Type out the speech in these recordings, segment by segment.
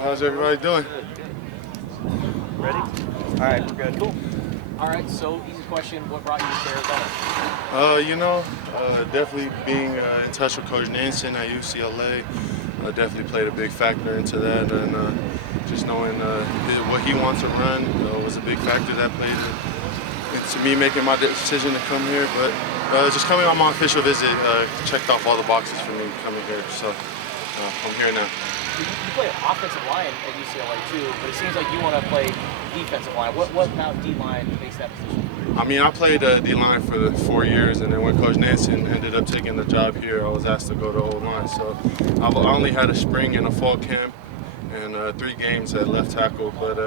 good. How's everybody doing? Ready? All right, we're good. Cool. All right, so easy question. What brought you to Arizona? Definitely being in touch with Coach Nansen at UCLA definitely played a big factor into that, and just knowing what he wants to run was a big factor that played into me making my decision to come here. But just coming on my official visit checked off all the boxes for me coming here, so I'm here now. You play offensive line at UCLA too, but it seems like you want to play defensive line. What about D-line makes that position? I mean, I played D-line for the 4 years, and then when Coach Nansen ended up taking the job here, I was asked to go to O-line. So I only had a spring and a fall camp and 3 games at left tackle, but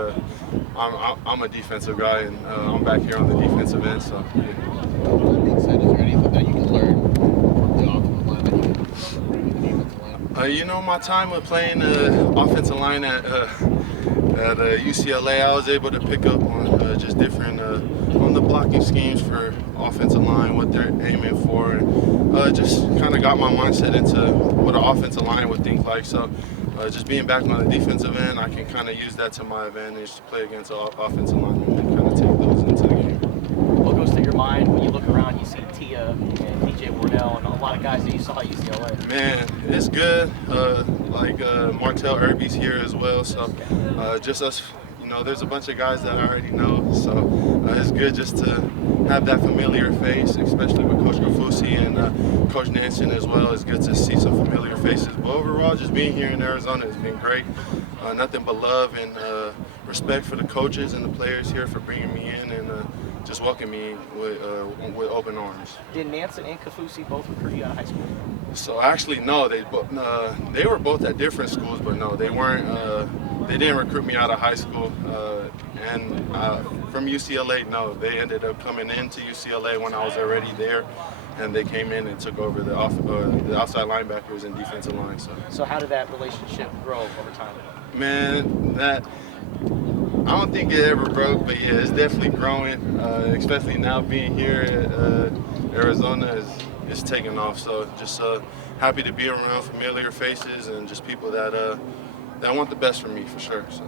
I'm a defensive guy, and I'm back here on the defensive end. So, yeah. That being said, is there anything that you can learn from the offensive line that you can bring to the defensive line? My time with playing offensive line at UCLA, I was able to pick up on just different on the blocking schemes for offensive line, what they're aiming for, and just kind of got my mindset into what an offensive line would think like. So just being back on the defensive end, I can kind of use that to my advantage to play against an offensive lineman and kind of take those into the game. What goes through your mind when you look around, you see Tia and DJ Wardell and a lot of guys that you saw at UCLA? Man, it's good. Martell Irby's here as well, so just us. There's a bunch of guys that I already know, so it's good just to have that familiar face, especially with Coach Kafusi and Coach Nansen as well. It's good to see some familiar faces. But overall, just being here in Arizona has been great. Nothing but love and respect for the coaches and the players here for bringing me in and just welcoming me with open arms. Did Nansen and Kafusi both recruit you out of high school? So actually, no. They were both at different schools, but no, they weren't. They didn't recruit me out of high school, and from UCLA, no. They ended up coming into UCLA when I was already there, and they came in and took over the outside linebackers and defensive line. So how did that relationship grow over time? Man, I don't think it ever broke, but yeah, it's definitely growing. Especially now being here at Arizona is taking off. So just happy to be around familiar faces and just people that want the best for me, for sure. So.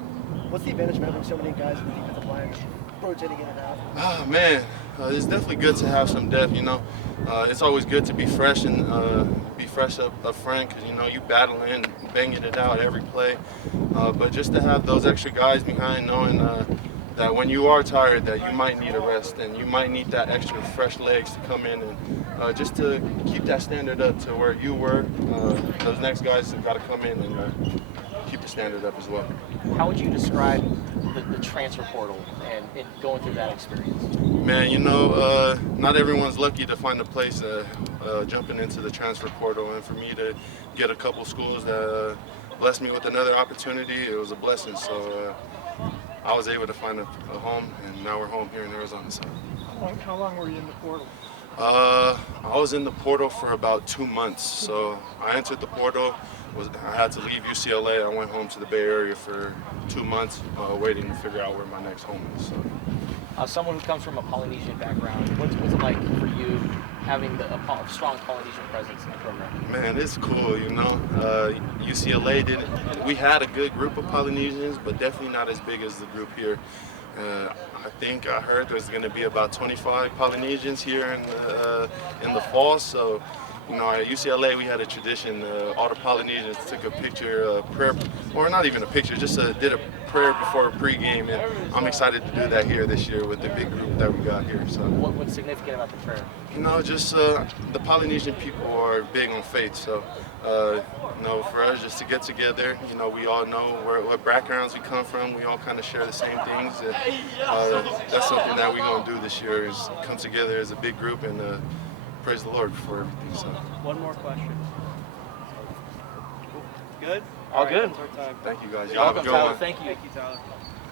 What's the advantage of having so many guys in the defensive line rotating in and out? Oh man, it's definitely good to have some depth. It's always good to be fresh and be fresh up front because you battling, banging it out every play. But just to have those extra guys behind, knowing that when you are tired, that you might need a rest and you might need that extra fresh legs to come in and just to keep that standard up to where you were. Those next guys have got to come in and keep the standard up as well. How would you describe the transfer portal and going through that experience? Man, not everyone's lucky to find a place jumping into the transfer portal, and for me to get a couple schools that blessed me with another opportunity, it was a blessing. So I was able to find a home, and now we're home here in Arizona. So. How long were you in the portal? I was in the portal for about 2 months. So I entered the portal. I had to leave UCLA. I went home to the Bay Area for 2 months, waiting to figure out where my next home is. So. Someone who comes from a Polynesian background, what's it like for you having a strong Polynesian presence in the program? Man, it's cool. UCLA we had a good group of Polynesians, but definitely not as big as the group here. I think I heard there's going to be about 25 Polynesians here in the fall. So, at UCLA we had a tradition. All the Polynesians took a picture, prayer, or not even a picture, just did a prayer before a pregame. And I'm excited to do that here this year with the big group that we got here. So, what's significant about the prayer? Just the Polynesian people are big on faith. So, for us just to get together, we all know what backgrounds we come from. We all kind of share the same things. That's something that we're going to do this year is come together as a big group and praise the Lord for everything. So. One more question. Good? All good. That's our time. Thank you guys. You're welcome, Tyler. Thank you. Thank you, Tyler.